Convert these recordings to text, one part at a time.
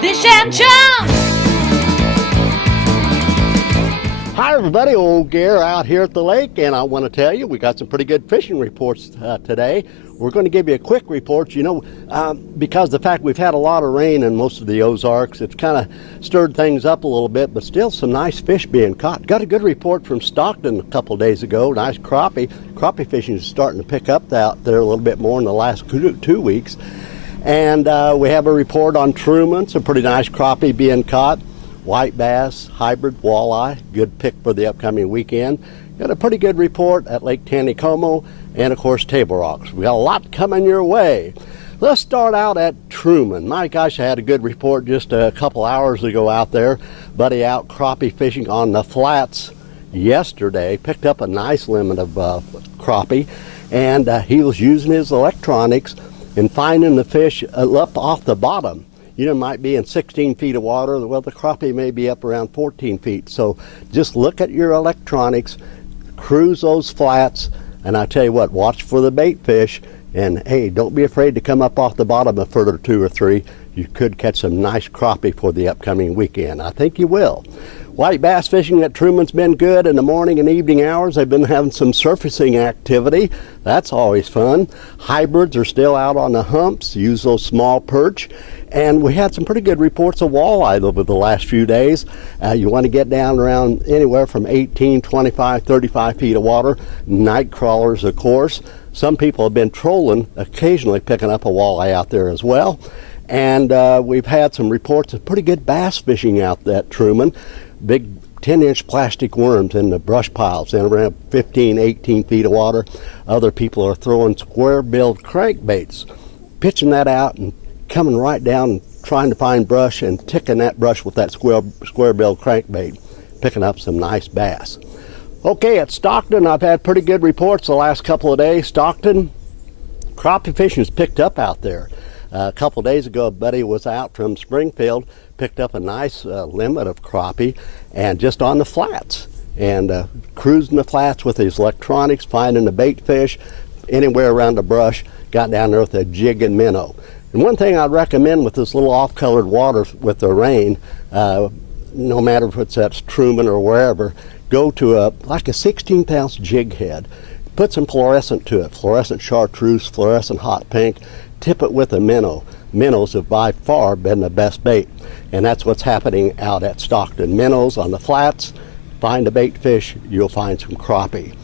Fish and Chums! Hi everybody, Old Gare out here at the lake, and I want to tell you we got some pretty good fishing reports today. We're going to give you a quick report, because the fact we've had a lot of rain in most of the Ozarks, it's kind of stirred things up a little bit, but still some nice fish being caught. Got a good report from Stockton a couple of days ago, nice crappie. Crappie fishing is starting to pick up out there a little bit more in the last 2 weeks. And we have a report on Truman, some pretty nice crappie being caught. White bass, hybrid, walleye, good pick for the upcoming weekend. Got a pretty good report at Lake Taneycomo and, of course, Table Rocks. We got a lot coming your way. Let's start out at Truman. My gosh, I had a good report just a couple hours ago out there. Buddy out crappie fishing on the flats yesterday. Picked up a nice limit of crappie, and he was using his electronics and finding the fish up off the bottom. Might be in 16 feet of water. Well, the crappie may be up around 14 feet. So just look at your electronics, cruise those flats, and I tell you what, watch for the bait fish. And hey, don't be afraid to come up off the bottom a foot or two or three. You could catch some nice crappie for the upcoming weekend. I think you will. White bass fishing at Truman's been good in the morning and evening hours. They've been having some surfacing activity. That's always fun. Hybrids are still out on the humps. Use those small perch. And we had some pretty good reports of walleye over the last few days. You want to get down around anywhere from 18, 25, 35 feet of water. Night crawlers, of course. Some people have been trolling, occasionally picking up a walleye out there as well. And we've had some reports of pretty good bass fishing out at Truman. Big 10-inch plastic worms in the brush piles in around 15, 18 feet of water. Other people are throwing square-billed crankbaits, pitching that out and coming right down and trying to find brush and ticking that brush with that square-billed crankbait, picking up some nice bass. Okay, at Stockton, I've had pretty good reports the last couple of days. Stockton, crappie fishing's picked up out there. A couple of days ago, a buddy was out from Springfield, picked up a nice limit of crappie, and just on the flats, and cruising the flats with his electronics, finding the bait fish anywhere around the brush, got down there with a jig and minnow. And one thing I'd recommend with this little off-colored water with the rain, no matter if it's at Truman or wherever, go to a 16th-ounce jig head. Put some fluorescent to it, fluorescent chartreuse, fluorescent hot pink. Tip it with a minnow. Minnows have by far been the best bait. And that's what's happening out at Stockton. Minnows on the flats. Find a bait fish, you'll find some crappie.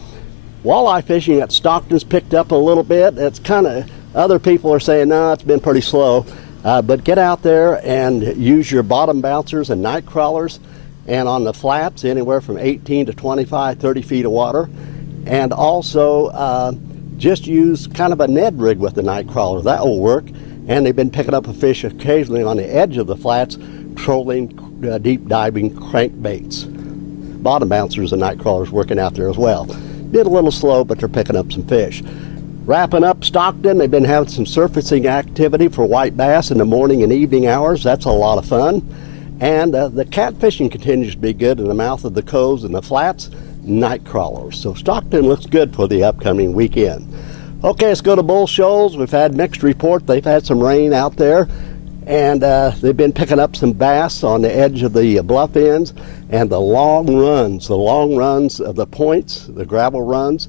Walleye fishing at Stockton's picked up a little bit. It's kind of, other people are saying, no, it's been pretty slow. But get out there and use your bottom bouncers and night crawlers. And on the flats, anywhere from 18 to 25, 30 feet of water. And also just use kind of a Ned rig with the night crawler. That will work. And they've been picking up a fish occasionally on the edge of the flats, trolling, deep diving crankbaits. Bottom bouncers and night crawlers working out there as well. Did a little slow, but they're picking up some fish. Wrapping up Stockton, they've been having some surfacing activity for white bass in the morning and evening hours. That's a lot of fun. And the catfishing continues to be good in the mouth of the coves and the flats, night crawlers. So Stockton looks good for the upcoming weekend. Okay, let's go to Bull Shoals. We've had mixed report. They've had some rain out there, and they've been picking up some bass on the edge of the bluff ends, and the long runs of the points, the gravel runs.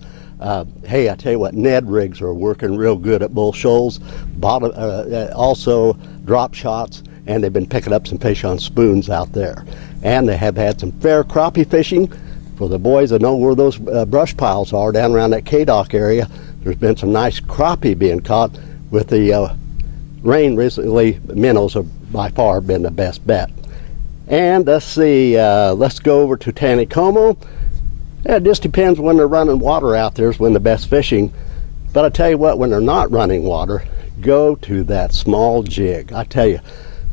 Hey, I tell you what, Ned rigs are working real good at Bull Shoals. Also drop shots, and they've been picking up some fish on spoons out there. And they have had some fair crappie fishing. For the boys that know where those brush piles are down around that K-Dock area, there's been some nice crappie being caught. With the rain recently, minnows have by far been the best bet. And let's see, let's go over to Taneycomo. It just depends when they're running water out there is when the best fishing. But I tell you what, when they're not running water, go to that small jig. I tell you,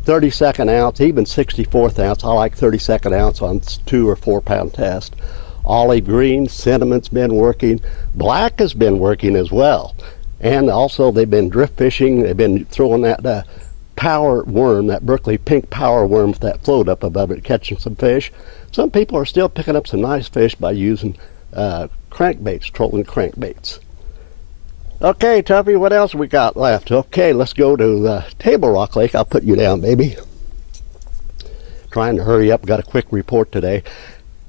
32nd ounce, even 64th ounce. I like 32nd ounce on 2 or 4 pound test. Olive green, cinnamon's been working. Black has been working as well. And also they've been drift fishing. They've been throwing that power worm, that Berkeley pink power worm with that float up above it, catching some fish. Some people are still picking up some nice fish by using crankbaits, trolling crankbaits. Okay, Tuffy, what else we got left? Okay, let's go to Table Rock Lake. I'll put you down, baby. trying to hurry up. Got a quick report today.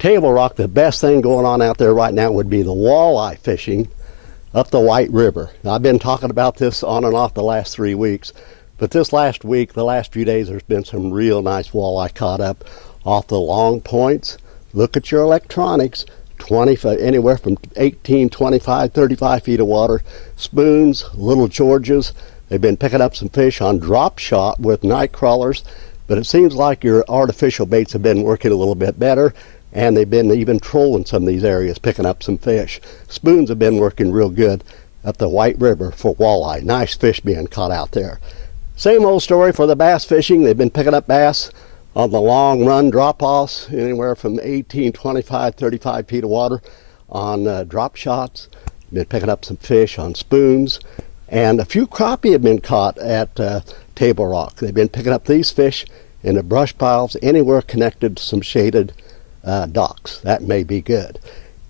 Table Rock, the best thing going on out there right now would be the walleye fishing up the White River. Now, I've been talking about this on and off the last 3 weeks, but this last week, the last few days, there's been some real nice walleye caught up off the long points. Look at your electronics. Anywhere from 18, 25, 35 feet of water. Spoons, little Georges. They've been picking up some fish on drop shot with night crawlers, but it seems like your artificial baits have been working a little bit better, and they've been even trolling some of these areas, picking up some fish. Spoons have been working real good up the White River for walleye. Nice fish being caught out there. Same old story for the bass fishing. They've been picking up bass on the long run drop-offs, anywhere from 18, 25, 35 feet of water on drop shots. Been picking up some fish on spoons, and a few crappie have been caught at Table Rock. They've been picking up these fish in the brush piles anywhere connected to some shaded docks. That may be good.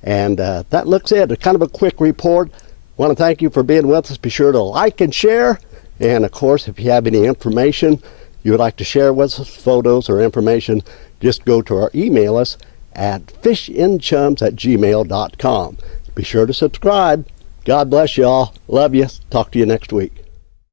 And that looks it. Kind of a quick report. Want to thank you for being with us. Be sure to like and share. And of course, if you have any information you would like to share with us, photos or information, just go to our email us at fishinchums@gmail.com. Be sure to subscribe. God bless y'all. Love you. Talk to you next week.